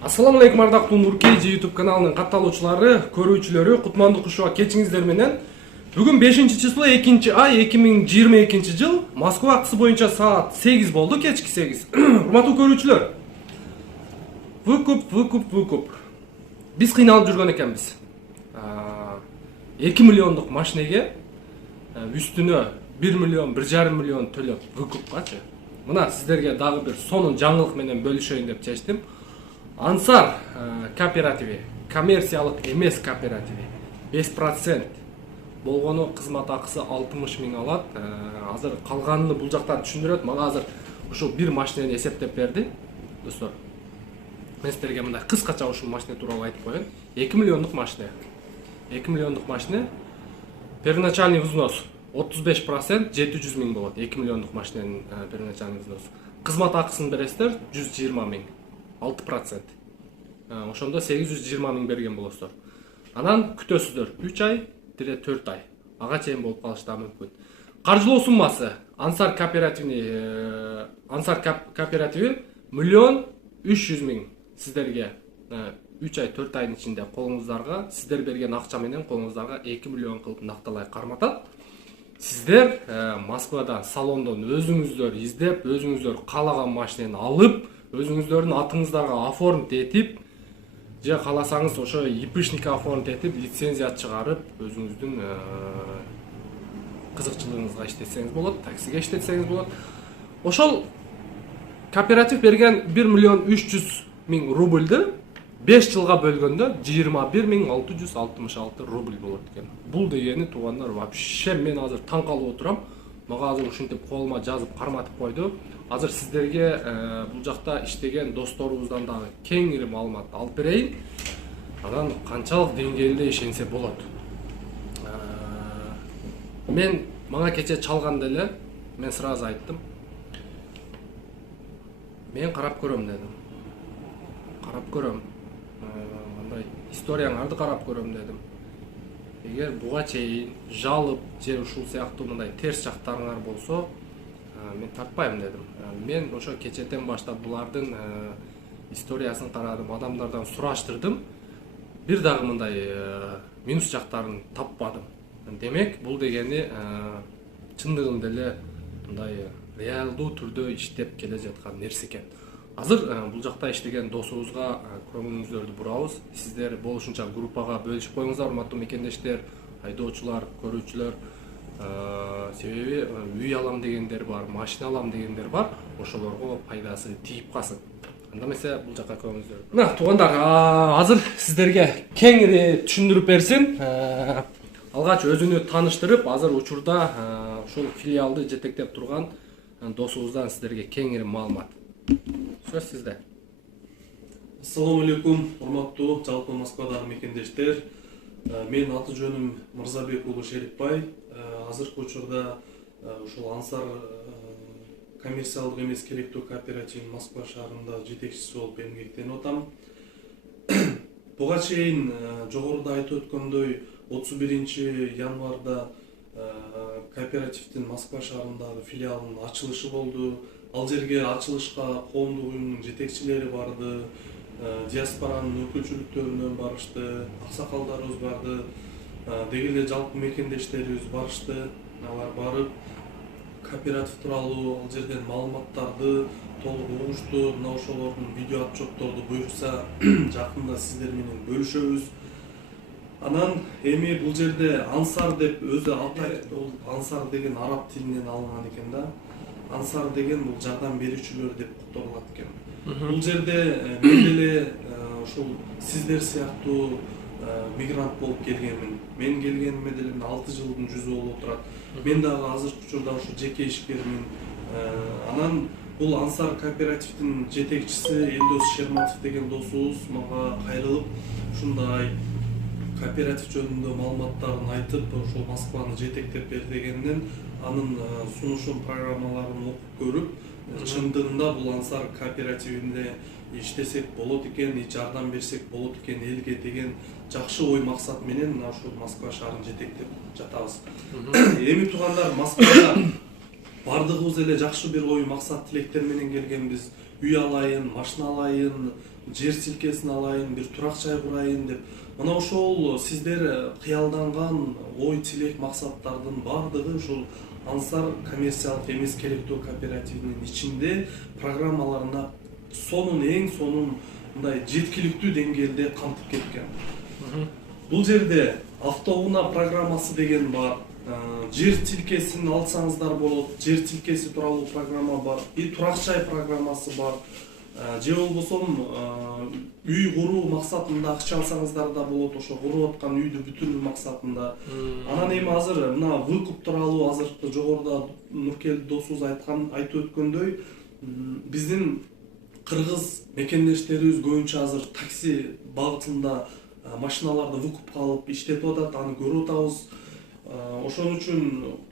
Assalamu алейкум ардактуу Нуркейжи YouTube каналынын катталуучулары, көрүүчүлөрү, кутмандуу кушуга кечиңиздер менен. Бүгүн 5-число 2-ай 2022 жыл Москва акысы боюнча саат 8 болду, кечки 8. Урматтуу көрүүчүлөр. Выкуп. Биз кыйналып жүргөн экенбиз. 2 миллиондук машинеге үстүнө 1 миллион, 1,5 миллион төлөп выкупкачы. Мына сиздерге дагы бир сонун жаңылык менен бөлүшөйүн деп чечтим. Ансар кооперативи, коммерциялык эмес кооперативи 5% болгону кызмат акысы 60 миң алат. Азыр калганын бул жактан түшүндүрөт. Мага азыр ушул бир машинени эсептеп берди. Достор, мен сиздерге мындай кыскача ушул машина тууралуу айтып коеюн. 2 миллиондук машина. 2 миллиондук машина. Первоначальный взнос 35% 700 миң болот. 2 миллиондук машинанын первоначальный взносу. Кызмат акысын бересиздер 120 миң. 6%. Ошондо 820 миң берген болосуздар. Анан күтөсүздөр 3 ай, 4 ай. Ага чейин болуп калышы да мүмкүн. Каржылоо суммасы Ансар кооперативи 1 миллион 300 миң сиздерге 3 ай 4 айдын ичинде колуңуздарга сиздер берген акча менен колуңуздарга 2 миллион кылып накталай карматат. Сиздер Москвадан салондон өзүңүздөр издеп, өзүңүздөр каалаган машинени алып, өзүңүздөрдүн атыңыздарга оформить этип, же кааласаңыз ошо ипишник оформить этип, лицензия чыгарып, өзүңүздүн кызыкчылыгыңызга иштетсеңиз болот, таксиге иштетсеңиз болот. Ошол кооператив берген 1 миллион 300 миң рубльды 5 жылга бөлгөндө 21 миң 666 рубль болот экен. Бул дегени туугандар вообще мен азыр таң калып отурам. Мага азыр ушинтип колума жазып карматып койду. Азыр сиздерге бул жакта иштеген досторубуздан дагы кеңири маалымат алып берейин. Анан канчалык деңгээлде ишенсе болот. Мен мага кече чалганда эле мен сразу айттым. Мен карап көрөм дедим. Карап көрөм. Мындай историяңарды карап көрөм дедим. Эгер буга чейин жалып же ушул сыяктуу мындай терс жактарыңар болсо, мен тартпайм дедим. Мен ошо кечетен баштап булардын историясын карадым, адамдардан сураштырдым. Бир дагы мындай минус жактарын таппадым. Демек, бул дегени чындыгында эле мындай реалдуу түрдө иштеп келе жаткан нерсе экен. Азыр бул жакта иштеген досубузга көңүлүңүздөрдү бурабыз. Сиздер болушунча группага бөлүшүп коюңуздар, урматтуу мекендештер, айдоочулар, көрүүчүлөр. Себеби үй алам дегендер бар, машина алам дегендер бар. Ошолорго пайдасы тийип калсын. Анда эмесе бул жакка көңүлүңүздөр. Мына туугандар, азыр сиздерге кеңири түшүндүрүп берсин. Алгач өзүнү тааныштырып, азыр учурда ушул филиалды жетектеп турган досубуздан сиздерге кеңири маалымат. Сөз сизде. Ассаламу алейкум, урматтуу жалпы Москвадагы мекендештер. Мен аты жөнүм Мырзабек уулу Шерипбай. Азыркы учурда ушул Ансар коммерциялык эмес керектүү кооперативинин Москва шаарында жетекчиси болуп эмгектенип атам. Буга чейин жогоруда айтып өткөндөй 31 январда кооперативдин Москва шаарындагы филиалынын ачылышы болду. Ал жерге ачылышка коомдук уюмдун жетекчилери барды, диаспоранын өкүлчүлүктөрүнөн барышты, аксакалдарыбыз барды, деги эле жалпы мекендештерибиз барышты. Алар барып кооператив тууралуу ал жерден маалыматтарды толук угушту. Мына ошолордун видео отчетторду буюрса жакында сиздер менен бөлүшөбүз. Анан эми бул жерде Ансар деп өзү атайт, Ансар деген араб тилинен алынган экен да. Ансар деген бул жардам берүүчүлөр деп которулат экен. Бул жерде мен деле ушул сиздер сыяктуу мигрант болуп келгенмин. Мен келгениме деле 6 жылдын жүзү болуп отурат. Мен дагы азыркы учурда ушу жеке ишкермин. Анан бул Ансар кооперативдин жетекчиси Элдос Шерматов деген досубуз мага кайрылып ушундай кооператив жөнүндө маалыматтарын айтып, ошол Москваны жетектеп бер дегенден анын сунушун программаларын окуп көрүп, чындыгында бул Ансар кооперативинде иштесек болот экен, жардам берсек болот экен элге деген жакшы ой максат менен мына ушул Москва шаарын жетектеп жатабыз. Эми туугандар, Москвада бардыгыбыз эле жакшы бир ой максат тилектер менен келгенбиз. үй алайын, машина алайын, жер тилкесин алайын, бир турак жай курайын деп. Мына ошол сиздер кыялданган ой, тилек, максаттардын бардыгы ушул Ансар коммерциялык эмес керектөө кооперативинин ичинде программаларына эң сонун мындай жеткиликтүү деңгээлде камтып кеткен. Бул жерде автоунаа программасы деген бар. Жер тилкесин алсаңыздар болот. Жер тилкеси тууралуу программа бар. Турак жай программасы бар. Же болбосо үй куруу максатында акча алсаңыздар да болот. Ошо куруп аткан үйдү бүтүрүү максатында. Анан эми азыр мына выкуп тууралуу азыркы жогоруда Нуркел досубуз айтып өткөндөй, биздин кыргыз мекендештерибиз көбүнчө азыр такси багытында машиналарды выкупка алып иштетип атат, аны көрүп атабыз. Ошон үчүн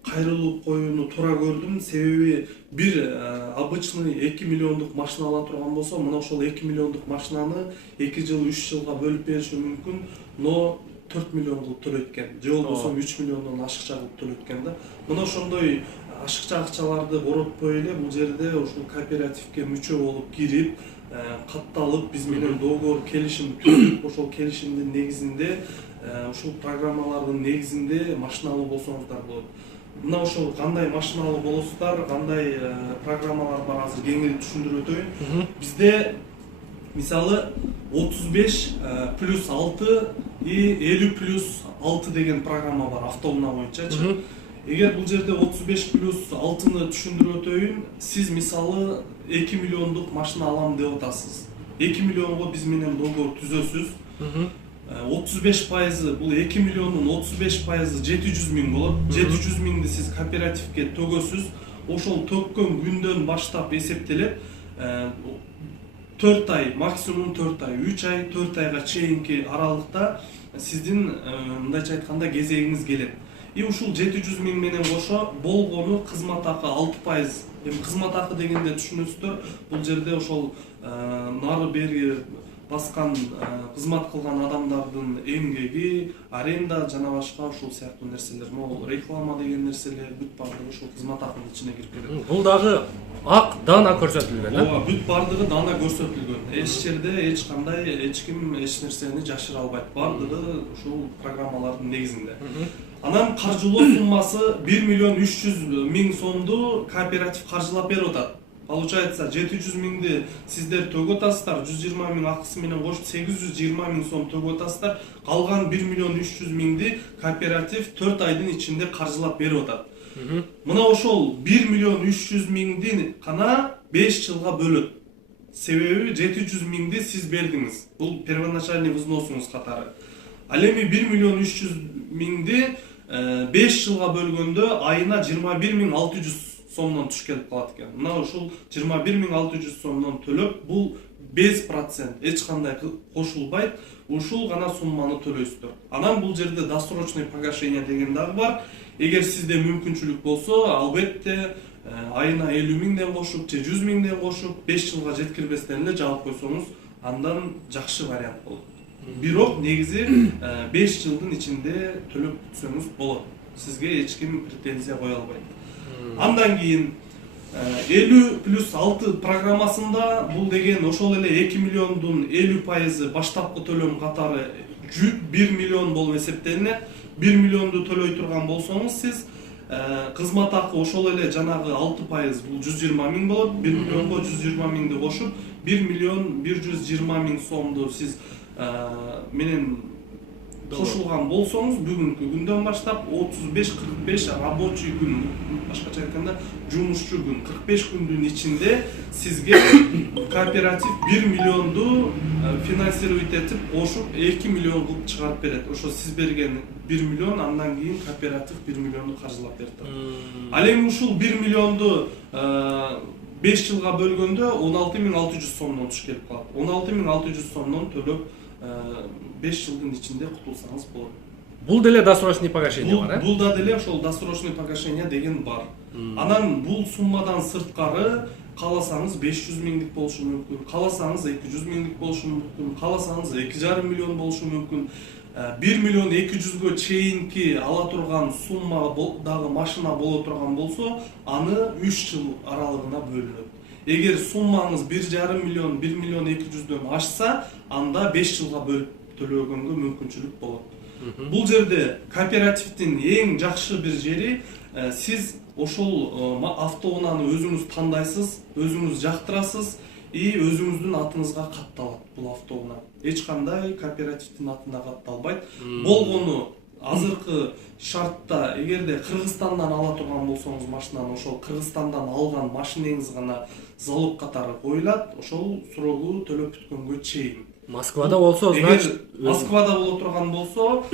кайрылып коюуну туура көрдүм. Себеби бир обычный 2 миллиондук машина ала турган болсо, мына ошол 2 миллиондук машинаны 2 жыл, 3 жылга бөлүп бериши мүмкүн, но 4 миллион кылып төлөйт экен. Же болбосо 3 миллиондон ашыкча кылып төлөйт экен да. Мына ошондой ашыкча акчаларды коротпой эле бул жерде ушул кооперативге мүчө болуп кирип, катталып, биз менен доогор келишим түзүп, ошол келишимдин негизинде ушул программалардын негизинде машиналуу болсоңуздар болот. Мына ошол кандай машиналуу болосуздар, кандай программалар бар, азыр кеңири түшүндүрүп өтөйүн. Бизде мисалы 35+6 и 50+6 деген программа бар автоунаа боюнчачы. Эгер бул жерде 35+6-ны түшүндүрүп өтөйүн, сиз мисалы 2 миллиондук машина алам деп атасыз. 2 миллионго биз менен доогор түзөсүз. 35% бул 2 миллиондун 35% 700 миң болот. 700 миңди сиз кооперативге төгөсүз. Ошол төккөн күндөн баштап эсептелет. 4 ай, максимум 4 ай, 3 ай, 4 айга чейинки аралыкта сиздин мындайча айтканда кезегиңиз келет. И ушул 700 миң менен кошо болгону кызмат акы 6%. Эми кызмат акы дегенде түшүнөсүздөр, бул жерде ошол нары бери баскан кызмат кылган адамдардын эмгеги, аренда жана башка ушул сыяктуу нерселер, могул реклама деген нерселер бүт бардыгы ушул кызмат акынын ичине кирип келет. Бул дагы ак дана көрсөтүлгөн, Ооба, бүт бардыгы дана көрсөтүлгөн. Эч жерде эч кандай эч ким эч нерсени жашыра албайт. Бардыгы ушул программалардын негизинде. Анан каржылоо суммасы 1 миллион 300 миң сомду кооператив каржылап берип атат. Получается 700 миңди сиздер төгүп атасыздар, 120 миң акысы менен кошуп 820 миң сом төгүп атасыздар. Калган 1 миллион 300 миңди кооператив 4 айдын ичинде каржылап берип атат. Мына ошол 1 миллион 300 миңди гана 5 жылга бөлөт. Себеби 700 миңди сиз бердиңиз. Бул первоначальный взносуңуз катары. Ал эми 1 миллион 300 миңди 5 жылга бөлгөндө айына 21.600 сомдон түш келип калат экен. Мына ушул 21.600 сомдон төлөп, бул 5% эч кандай кошулбайт, ушул гана сумманы төлөйсүздөр. Анан бул жерде досрочный погашение деген дагы бар. Эгер сизде мүмкүнчүлүк болсо, албетте айына 50 миңден кошуп, же 100 миңден кошуп, 5 жылга жеткирбестен эле жаап койсоңуз, андан жакшы вариант болот. Бирок негизи 5 жылдын ичинде төлөп бүтсөңүз болот. Сизге эч ким претензия кое албайт. Андан кийин 50+6 программасында бул деген ошол эле 2 миллиондун 50% баштапкы төлөм катары 1 миллион болуп эсептелинет. 1 миллионду төлөй турган болсоңуз сиз кызмат акы ошол эле жанагы 6% бул 120 миң болот. 1 миллионго 120 миңди кошуп 1 миллион 120 миң сомду сиз менен кошулган болсоңуз, бүгүнкү күндөн баштап 35-45 рабочий күн, башкача айтканда жумушчу күн, 45 күндүн ичинде сизге кооператив 1 миллионду финансировать этип, кошуп 2 миллион кылып чыгарып берет. Ошо сиз берген 1 миллион, андан кийин кооператив 1 миллионду каржылап берет. Ал эми ушул 1 миллионду 5 жылга бөлгөндө 16.600 сомдон түш келип калат. 16.600 сомдон төлөп 5 жылдын ичинде кутулсаңыз болот. Бул деле досрочный погашение бар, Бул да деле ошол досрочный погашение деген бар. Анан бул суммадан сырткары кааласаңыз 500 миңдик болушу мүмкүн, кааласаңыз 200 миңдик болушу мүмкүн, кааласаңыз 2,5 миллион болушу мүмкүн. 1 миллион 200гө чейинки ала турган сумма дагы машина боло турган болсо, аны 3 жыл аралыгына бөлүнөт. эгер суммаңыз 1,5 миллион 1 миллион 200дөн ашса, анда 5 жылга бөлүп төлөгөнгө мүмкүнчүлүк болот. Бул жерде кооперативдин эң жакшы бир жери, сиз ошол автоунааны өзүңүз тандайсыз, өзүңүз жактырасыз и өзүңүздүн атыңызга катталат бул автоунаа. Эч кандай кооперативдин атына катталбайт. Болгону азыркы шартта эгерде Кыргызстандан ала турган болсоңуз машинаны, ошол Кыргызстандан алган машинеңиз гана залог катары коюлат, ошол сурогу төлөп бүткөнгө чейин. Москвада болсо, значит, Москвада боло турган болсо,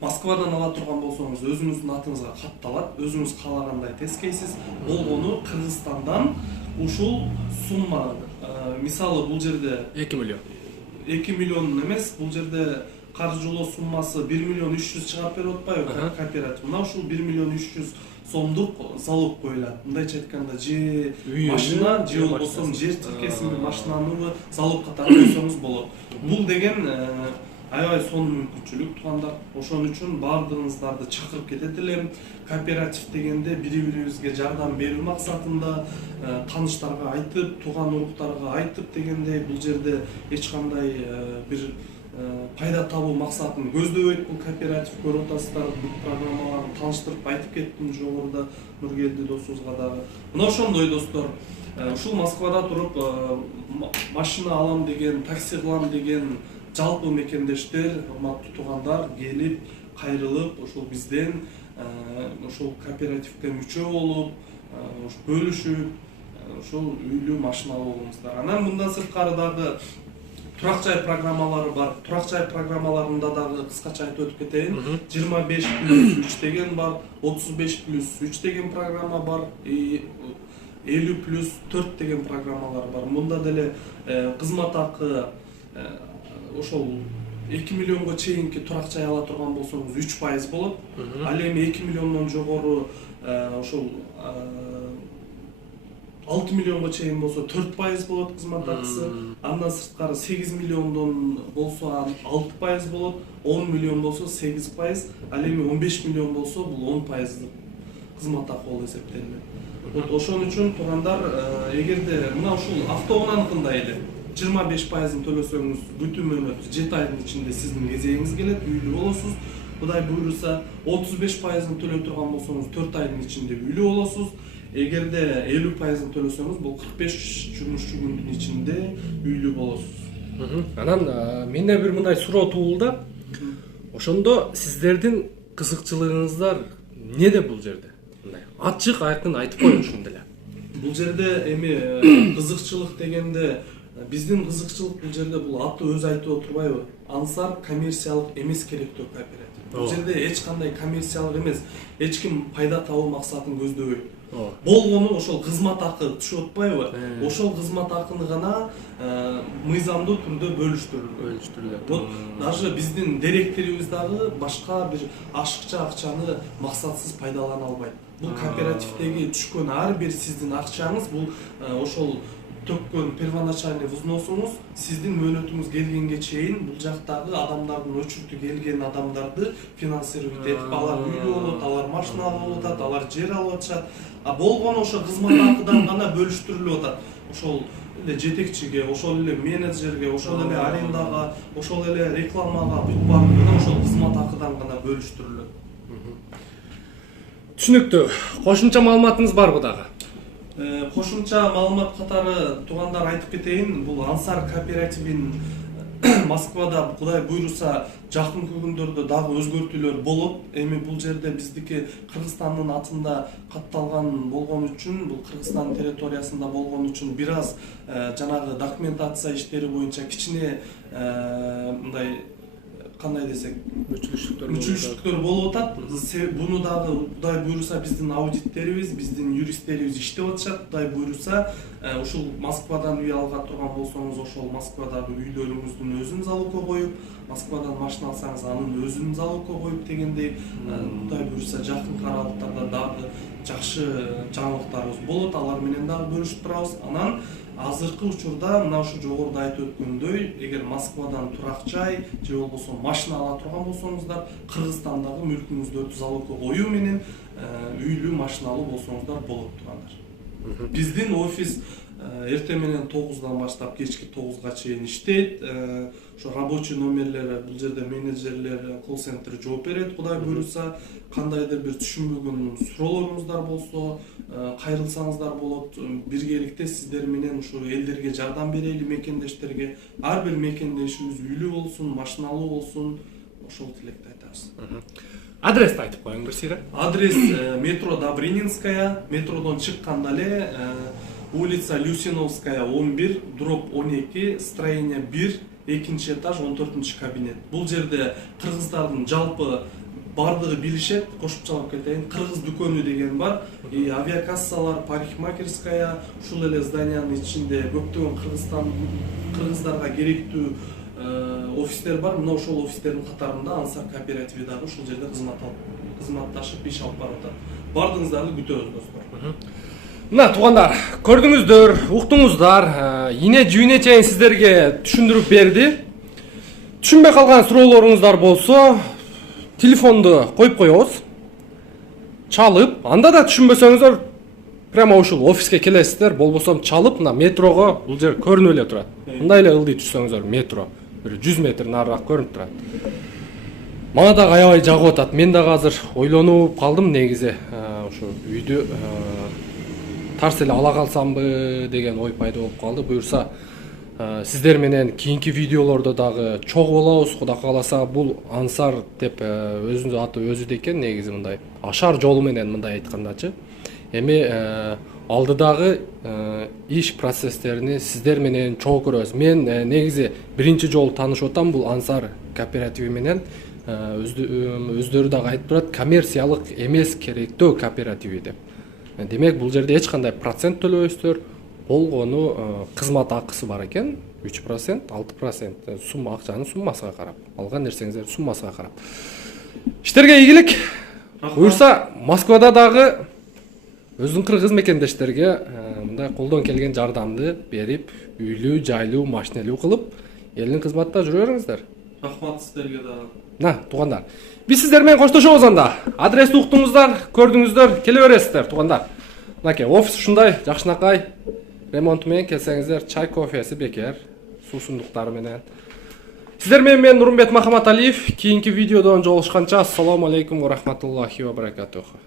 Москвадан ала турган болсоңуз өзүңүздүн атыңызга катталат, өзүңүз каалагандай тескейсиз. Болгону Кыргызстандан ушул сумма, мисалы бул жерде 2 миллион. 2 миллион эмес, бул жерде каржылоо суммасы 1 миллион 300 чыгап берип атпайбы кооператив. Мына ушул 1 миллион 300 сомдук залог коюлат. Мындайча айтканда, же машина, же болбосо жер тилкесинин машинаны залог катары койсоңуз болот. Бул деген аябай сонун мүмкүнчүлүк туугандар. Ошон үчүн баардыгыңыздарды чакырып кетет элем. Кооператив дегенде бири-бирибизге жардам берүү максатында, тааныштарга айтып, тууган уруктарга айтып дегендей, бул жерде эч кандай бир пайда табуу максатын көздөбөйт бул кооператив. Көрүп атасыздар, бул программаларды тааныштырып айтып кеттим жогоруда Нургелди досубузга дагы. Мына ошондой достор, ушул Москвада туруп машина алам деген, такси кылам деген жалпы мекендештер, урматтуу туугандар, келип кайрылып, ошол бизден ошол кооперативге мүчө болуп, бөлүшүп, ошол үйлүү машина алыңыздар. Анан мындан сырткары дагы турак жай программалары бар. Турак жай программаларында дагы кыскача айтып өтүп кетейин. 25+3 деген бар, 35+3 деген программа бар, 50+4 деген программалар бар. Мында деле кызмат акы ошол 2 миллионго чейинки турак жай ала турган болсоңуз 3% болот. Ал эми 2 миллиондон жогору ошол 6 миллионго чейин болсо 4% болот кызмат акысы. Андан сырткары 8 миллиондон болсо 6% болот, 10 миллион болсо 8%, ал эми 15 миллион болсо бул 10% кызмат акы болуп эсептелинет. Ошон үчүн туугандар, эгерде мына ушул автоунааныкындай эле 25%-ын төлөсөңүз бүтүн мөөнөт 7 айдын ичинде сиздин кезегиңиз келет, үйлүү болосуз. Кудай буйруса 35%-ын төлөй турган болсоңуз 4 айдын ичинде үйлүү болосуз. Эгерде 50%-ын төлөсөңүз бул 45 жумушчу күндүн ичинде үйлүү болосуз. Анан менде бир мындай суроо туулду. Ошондо сиздердин кызыкчылыгыңыздар неде бул жерде? Мындай ачык айкын айтып коюңуз деле. Бул жерде эми кызыкчылык дегенде биздин кызыкчылык бул жерде бул аты өзү айтып отурбайбы? Ансар коммерциялык эмес керектөө кооператив. Бул жерде эч кандай коммерциялык эмес, эч ким пайда табуу максатын көздөбөйт. Болгону ошол кызмат акы түшүп атпайбы? Ошол кызмат акыны гана мыйзамдуу түрдө бөлүштүрүлөт. Вот даже биздин директорубуз дагы башка бир ашыкча акчаны максатсыз пайдалана албайт. Бул кооперативдеги түшкөн ар бир сиздин акчаңыз, бул ошол төккөн первоначальный взносуңуз сиздин мөөнөтүңүз келгенге чейин бул жактагы адамдардын өчүртү келген адамдарды финансировать этип, алар үйлүү болот, алар машина алып атат, алар жер алып атышат. Болгону ошо кызмат акыдан гана бөлүштүрүлүп атат. Ошол эле жетекчиге, ошол эле менеджерге, ошол эле арендага, ошол эле рекламага бүт баардыгына ошол кызмат акыдан гана бөлүштүрүлөт. Түшүнүктүү. Кошумча маалыматыңыз барбы дагы? Кошумча маалымат катары туугандар айтып кетейин. Бул Ансар кооперативин Москвада Кудай буйруса жакынкы күндөрдө дагы өзгөртүүлөр болот. Эми бул жерде биздики Кыргызстандын атында катталган болгон үчүн, бул Кыргызстан территориясында болгон үчүн бир аз жанагы документация иштери боюнча кичине мындай кандай десек мүчүлүштүктөр болуп атат. Буну дагы Кудай буйруса биздин аудиттерибиз, биздин юристтерибиз иштеп атышат. Кудай буйруса ушул Москвадан үй алга турган болсоңуз, ошол Москвадагы үйлөрүңүздүн өзүн залогко коюп, Москвадан машина алсаңыз анын өзүн залогко коюп дегендей, Кудай буйруса жакынкы аралыктарда дагы жакшы жаңылыктарыбыз болот. Алар менен дагы бөлүшүп турабыз. Анан азыркы учурда мына ушу жогоруда айтып өткөндөй, эгер Москвадан турак жай же болбосо машина ала турган болсоңуздар, Кыргызстандагы мүлкүңүздөрдү залогко коюу менен үйлүү машиналуу болсоңуздар болот туугандар. Биздин офис эртең менен 9-дан баштап кечки 9-га чейин иштейт. Ошо рабочий номерлери, бул жерде менеджерлер, колл-центр жооп берет. Кудай буйруса, кандайдыр бир түшүнбөгөн суроолоруңуздар болсо, кайрылсаңыздар болот. Биргеликте сиздер менен ушу элдерге жардам берели, мекендештерге. Ар бир мекендешибиз үйлүү болсун, машиналуу болсун. Ошол тилекти айтабыз. Адрести айтып коюң бир сыйра. Адрес метро Добрынинская, метродон чыкканда эле улица Люсиновская 11, дроп 12, строение 1, экинчи этаж, 14 кабинет. Бул жерде кыргыздардын жалпы бардыгы билишет, кошумчалап кетейин. Кыргыз дүкөнү деген бар. Авиакассалар, парикмахерская, ушул эле зданиянын ичинде көптөгөн кыргыздарга керектүү офистер бар. Мына ошол офистердин катарында Ансар кооперативи дагы ушул жерде кызматташып иш алып барып атат. Бардыгыңыздарды күтөбүз достор. Мына туугандар, көрдүңүздөр, уктуңуздар, ине жүйүнө чейин сиздерге түшүндүрүп берди. Түшүнбөй калган суроолоруңуздар болсо, телефонду коюп коебуз. Чалып, анда да түшүнбөсөңүздөр, прямо ушул офиске келесиздер, болбосо чалып, мына метрого бул жер көрүнүп эле турат. Мындай эле ылдый түшсөңүздөр метро, бир 100 метр нарыраак көрүнүп турат. Мага дагы аябай жагып атат. Мен дагы азыр ойлонуп калдым негизи. Ошо үйдү тарс эле ала калсамбы деген ой пайда болуп калды. Буюрса сиздер менен кийинки видеолордо дагы чогуу болобуз. Кудай кааласа, бул Ансар деп өзүнүн аты өзүдө экен, негизи мындай ашар жолу менен мындай айткандачы. Эми алдыдагы иш процесстерини сиздер менен чогуу көрөбүз. Мен негизи биринчи жолу таанышып атам бул Ансар кооперативи менен. Өздөрү дагы айтып турат, коммерциялык эмес керектөө кооперативи деп. Демек бул жерде эч кандай процент төлөбөйсүздөр. Болгону кызмат акысы бар экен, 3%, 6%. Сумма акчанын суммасына карап, алган нерсеңиздердин суммасына карап. Иштерге ийгилик. Буюрса, Москвада дагы өзүнүн кыргыз мекендештерге мындай колдон келген жардамды берип, үйлүү, жайлуу, машинелүү кылып, элдин кызматында жүрө бериңиздер. Рахмат сиздерге дагы. На, туугандар. Биз сиздер менен коштошобуз анда. Адрести уктуңуздар, көрдүңүздөр, келе бересиздер, туугандар. Мынакей офис ушундай, жакшынакай. Ремонт менен келсеңиздер, чай, кофеси бекер, суусундуктары менен. Сиздер менен мен Нурмбет Махаматалиев. Кийинки видеодон жолугушканча, ассаламу алейкум ва рахматуллахи ва баракатуху.